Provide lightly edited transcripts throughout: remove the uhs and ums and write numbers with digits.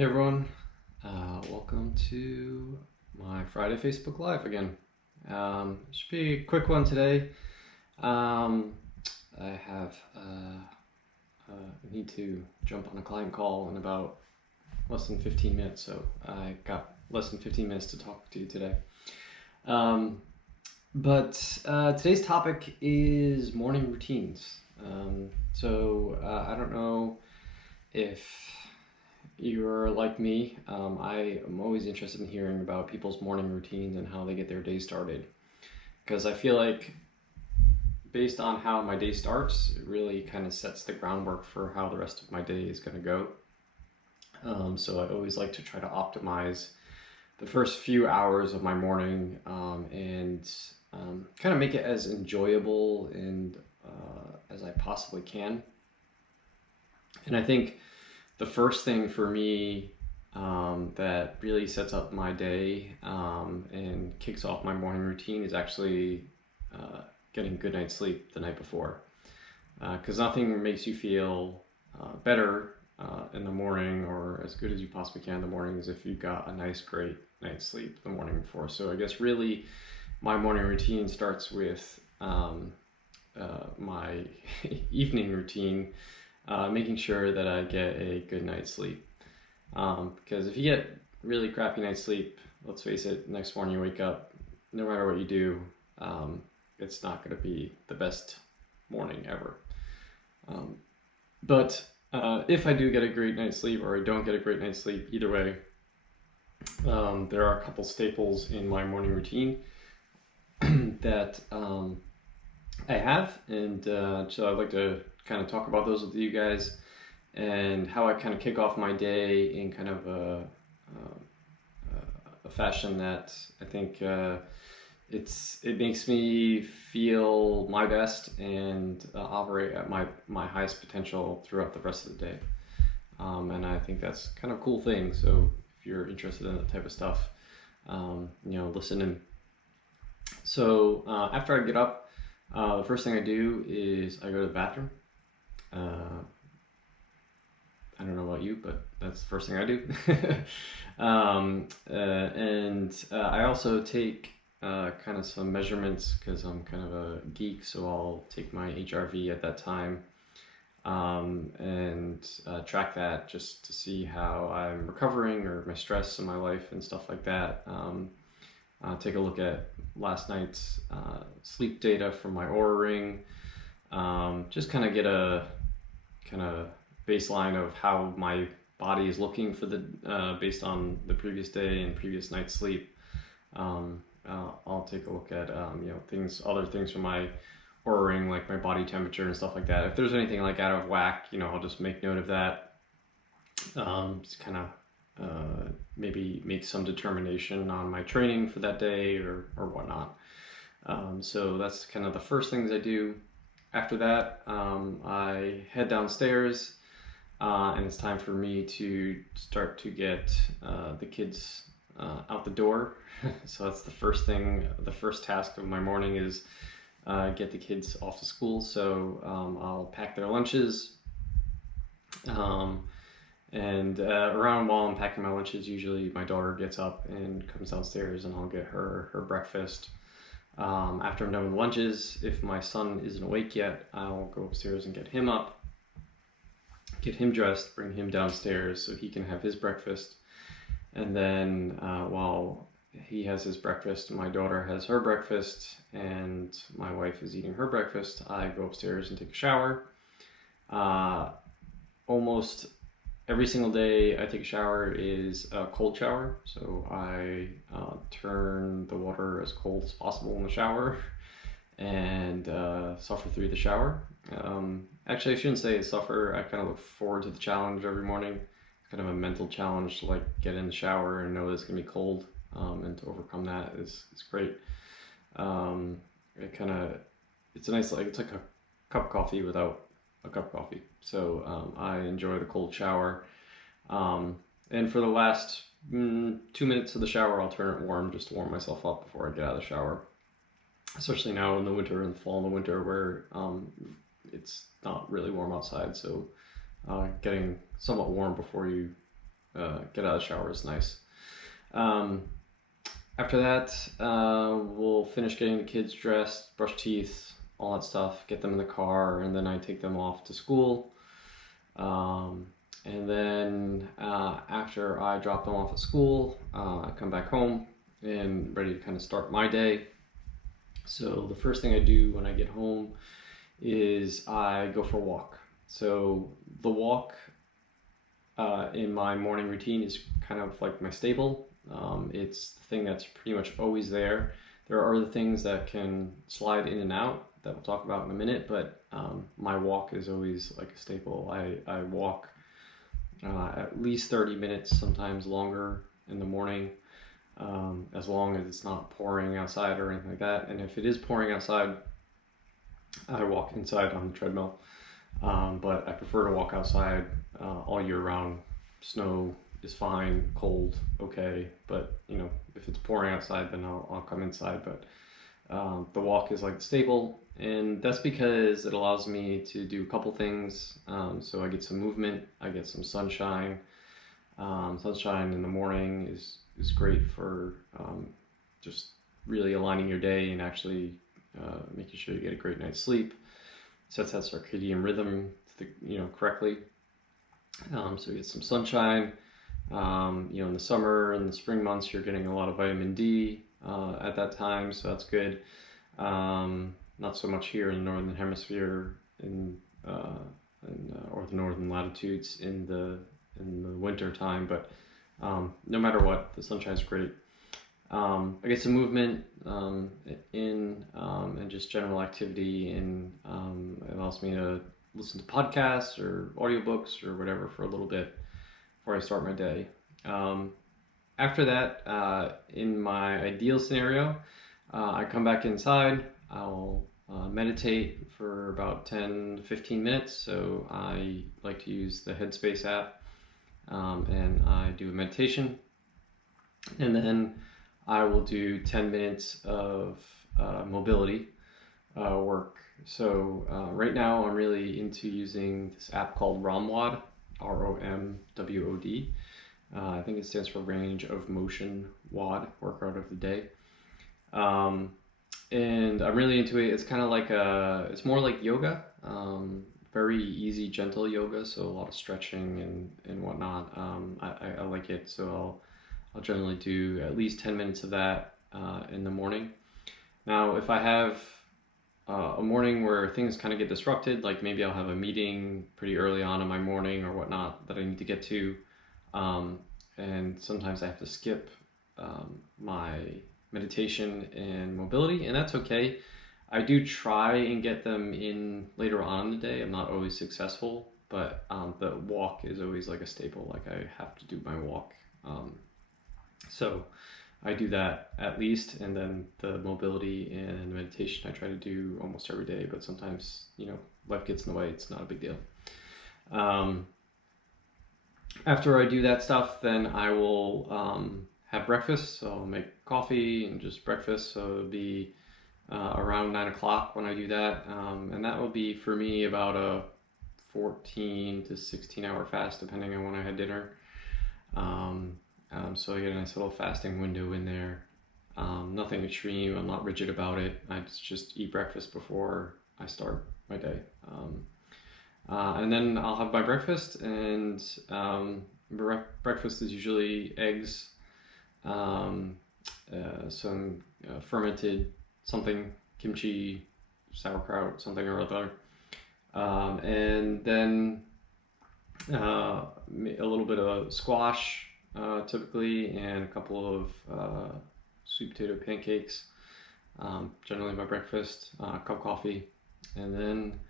Hey everyone, welcome to my Friday Facebook Live again. Should be a quick one today. I have need to jump on a client call in about less than 15 minutes, so I got less than 15 minutes to talk to you today. But today's topic is morning routines. I don't know if you're like me. I am always interested in hearing about people's morning routines and how they get their day started. Because I feel like, based on how my day starts, it really kind of sets the groundwork for how the rest of my day is going to go. So I always like to try to optimize the first few hours of my morning and kind of make it as enjoyable and as I possibly can. And I think the first thing for me that really sets up my day and kicks off my morning routine is actually getting a good night's sleep the night before. Because nothing makes you feel better in the morning, or as good as you possibly can in the morning, is if you got a nice, great night's sleep the morning before. So I guess really my morning routine starts with my evening routine, making sure that I get a good night's sleep. Because if you get really crappy night's sleep, let's face it, next morning you wake up, no matter what you do, it's not going to be the best morning ever. But if I do get a great night's sleep or I don't get a great night's sleep, either way, there are a couple staples in my morning routine that I have, and so I'd like to kind of talk about those with you guys and how I kind of kick off my day in kind of a fashion that I think it makes me feel my best and operate at my highest potential throughout the rest of the day. And I think that's kind of a cool thing. So if you're interested in that type of stuff, listen in. So after I get up, the first thing I do is I go to the bathroom. I don't know about you, but that's the first thing I do. I also take kind of some measurements because I'm kind of a geek, so I'll take my HRV at that time and track that just to see how I'm recovering or my stress in my life and stuff like that. Take a look at last night's sleep data from my Oura Ring. Just kind of get a kind of baseline of how my body is looking for the based on the previous day and previous night's sleep. I'll take a look at other things from my Oura Ring, like my body temperature and stuff like that. If there's anything like out of whack, I'll just make note of that. Just kind of maybe make some determination on my training for that day or whatnot. So that's kind of the first things I do. After that, I head downstairs, and it's time for me to start to get the kids out the door. So that's the first thing. The first task of my morning is get the kids off to school. So I'll pack their lunches. Around while I'm packing my lunches, usually my daughter gets up and comes downstairs, and I'll get her breakfast. After I'm done with lunches, if my son isn't awake yet, I'll go upstairs and get him up, get him dressed, bring him downstairs so he can have his breakfast. And then while he has his breakfast, my daughter has her breakfast, and my wife is eating her breakfast, I go upstairs and take a shower. Almost every single day I take a shower is a cold shower, so I turn the water as cold as possible in the shower and suffer through the shower. Actually, I shouldn't say suffer. I kind of look forward to the challenge every morning. It's kind of a mental challenge to get in the shower and know that it's gonna be cold, and to overcome that is great. It's a nice, it's like a cup of coffee without a cup of coffee. So I enjoy the cold shower. And for the last 2 minutes of the shower, I'll turn it warm just to warm myself up before I get out of the shower. Especially now in the winter, in the fall and the winter, where it's not really warm outside. So getting somewhat warm before you get out of the shower is nice. Um, After that, we'll finish getting the kids dressed, brush teeth, all that stuff, get them in the car, and then I take them off to school. Um, and then after I drop them off at school, I come back home and ready to kind of start my day. So the first thing I do when I get home is I go for a walk. So the walk in my morning routine is kind of like my staple. It's the thing that's pretty much always there. There are other things that can slide in and out that we'll talk about in a minute, but my walk is always like a staple. I walk at least 30 minutes, sometimes longer in the morning, as long as it's not pouring outside or anything like that. And if it is pouring outside, I walk inside on the treadmill. But I prefer to walk outside all year round. Snow is fine, cold, okay. But if it's pouring outside, then I'll come inside. But the walk is like the staple, and that's because it allows me to do a couple things. So I get some movement, I get some sunshine. Sunshine in the morning is great for just really aligning your day and actually making sure you get a great night's sleep. Sets that circadian rhythm correctly. So you get some sunshine. In the summer and the spring months, you're getting a lot of vitamin D at that time, so that's good. Not so much here in the northern hemisphere or the northern latitudes in the winter time, but no matter what, the sunshine's great. I get some movement and just general activity, and it allows me to listen to podcasts or audiobooks or whatever for a little bit before I start my day. After that, in my ideal scenario, I come back inside. I'll meditate for about 10 to 15 minutes. So I like to use the Headspace app, and I do a meditation. And then I will do 10 minutes of mobility work. So right now I'm really into using this app called ROMWOD, ROMWOD. I think it stands for Range of Motion WOD, Workout of the Day. And I'm really into it. It's kind of like it's more like yoga, very easy, gentle yoga. So a lot of stretching and whatnot. I like it. So I'll generally do at least 10 minutes of that in the morning. Now, if I have a morning where things kind of get disrupted, like maybe I'll have a meeting pretty early on in my morning or whatnot that I need to get to, and sometimes I have to skip my meditation and mobility, and that's okay. I do try and get them in later on in the day. I'm not always successful, but the walk is always like a staple. Like I have to do my walk. So I do that at least, and then the mobility and meditation I try to do almost every day, but sometimes, life gets in the way. It's not a big deal. After I do that stuff, then I will have breakfast. So I'll make coffee and just breakfast. So it'll be around 9 o'clock when I do that. And that will be for me about a 14 to 16 hour fast, depending on when I had dinner. So I get a nice little fasting window in there. Nothing extreme. I'm not rigid about it. I just eat breakfast before I start my day. And then I'll have my breakfast, and breakfast is usually eggs, some fermented something, kimchi, sauerkraut, something or other, and then a little bit of squash, typically, and a couple of sweet potato pancakes, generally my breakfast, a cup of coffee, and then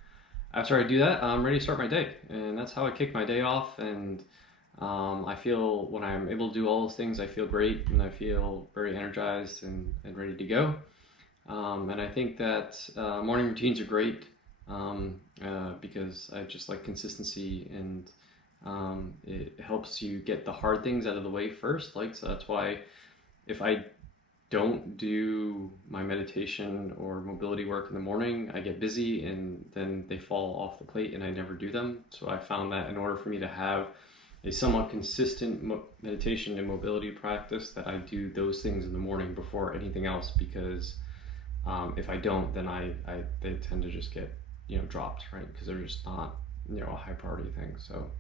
after I do that, I'm ready to start my day, and that's how I kick my day off. And I feel when I'm able to do all those things, I feel great, and I feel very energized and ready to go. And I think that morning routines are great because I just like consistency, and it helps you get the hard things out of the way first. So that's why if I don't do my meditation or mobility work in the morning, I get busy and then they fall off the plate and I never do them. So I found that in order for me to have a somewhat consistent meditation and mobility practice, that I do those things in the morning before anything else, because if I don't, then they tend to just get dropped, right? Because they're just not a high priority thing. So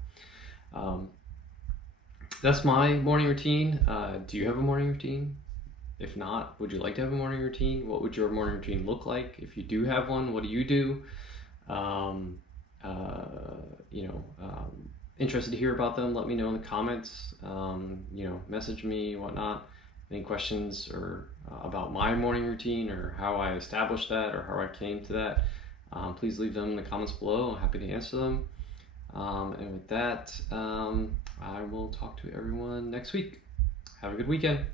that's my morning routine. Do you have a morning routine? If not, would you like to have a morning routine? What would your morning routine look like? If you do have one, what do you do? Interested to hear about them. Let me know in the comments. Message me, whatnot. Any questions or about my morning routine, or how I established that, or how I came to that, please leave them in the comments below. I'm happy to answer them. And with that, I will talk to everyone next week. Have a good weekend.